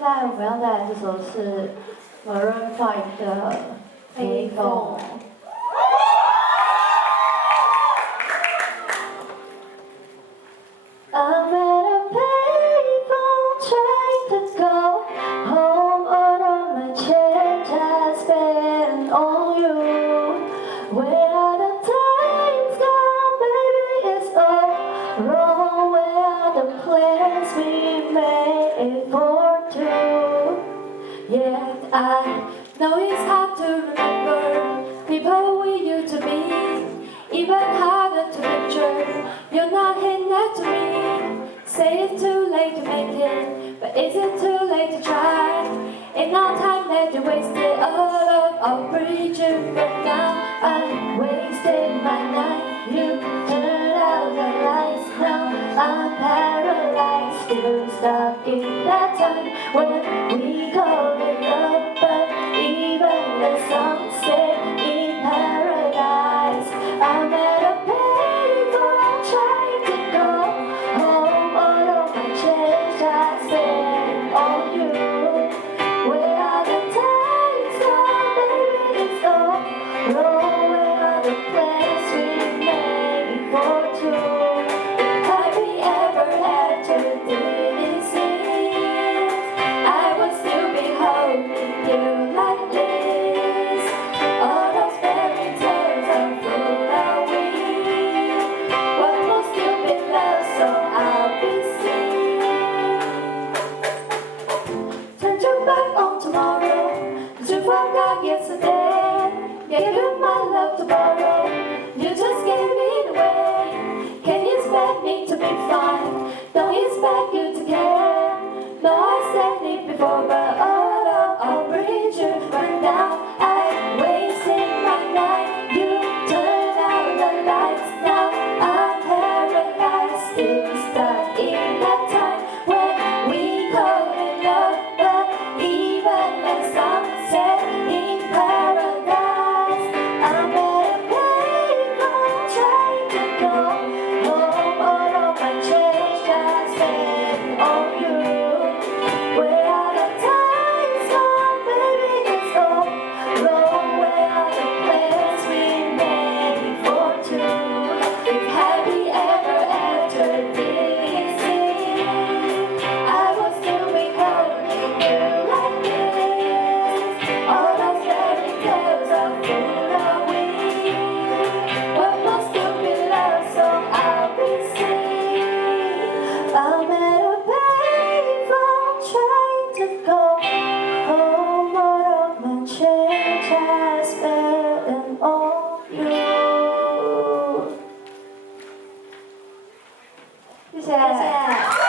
在我们要带来这首是 Maroon 5的 Payphone。I'm at a payphone trying to go home. All of my change I spent on you. Where are the times gone, baby? It's all wrong. Where are the plans we made for two? Yeah, I know it's hard to remember people we used to be. Even harder to picture you're not here next to me. Say it's too late to make it, but is it too late to try? Ain't no time that you wasted all of our bridges, but now I wasted my night. You turned out the lights, now I'm paralyzed, still stuck in that time when we called it love. But even the sunset in paradise, I'm at a payphone trying to go home. All of my change I spent on you. Where are the times gone, baby? It's all wrong. Where are the plans we made for two? Have we ever had to do this? I would still be holding you like this. All those fairy tales are full of we. What will still be love, so I'll be seen. Turn your back on tomorrow, 'cause you forgot yesterday. Gave you my love to borrow, you just gave it away. Can you expect me to be fine? Don't expect you to care. No, I said it before, but all of our bridges burned down. I wasted my night, you turned out the lights. Now I'm paralyzed, still stuck in that time when we called it love. But even the sunset in paradise, I'm at a payphone trying to go home. All of my change I spent on you. Where are the times gone, baby? It's all wrong. Where are the plans we made for two? If had we ever entered this scene, I would still be holding you like this. All those fairy tales are full of we. What will still be love, so I'll be seen. I'm at a payphone trying to go home. All of my change I spent on you. 谢谢。